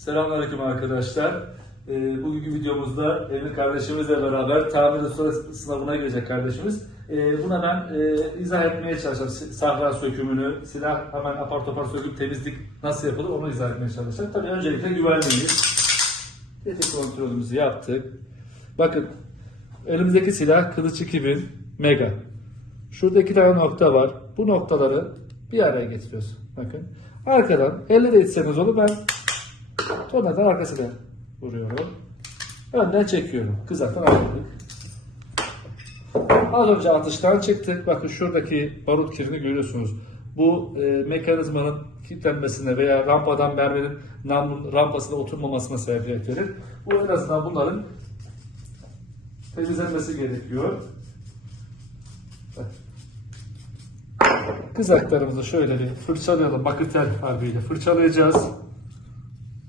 Selamünaleyküm arkadaşlar. Ee, bugünkü videomuzda Emir kardeşimizle beraber tamir usta sınavına girecek kardeşimiz. Ee, buna ben e, izah etmeye çalışacağım. Sahra sökümünü, silah hemen apar topar söküp temizlik nasıl yapılır onu izah etmeye çalışacağım. Tabii öncelikle güvenliyiz. Tetik kontrolümüzü yaptık. Bakın elimizdeki silah Kılıç 2000 Mega. Şurada iki tane nokta var. Bu noktaları bir araya getiriyoruz. Bakın. Arkadan elle de olur ben tornadan arkasına vuruyorum. Önden çekiyorum. Kızaktan ayrıldık. Az önce atıştan çıktık. Bakın şuradaki barut kirini görüyorsunuz. Bu e, mekanizmanın kilitlenmesine veya rampadan merminin namlun rampasına oturmamasına sebebiyet verir. Bu en azından bunların temizlenmesi gerekiyor. Kızaklarımızı şöyle bir fırçalayalım. Bakır tel harbiyle fırçalayacağız.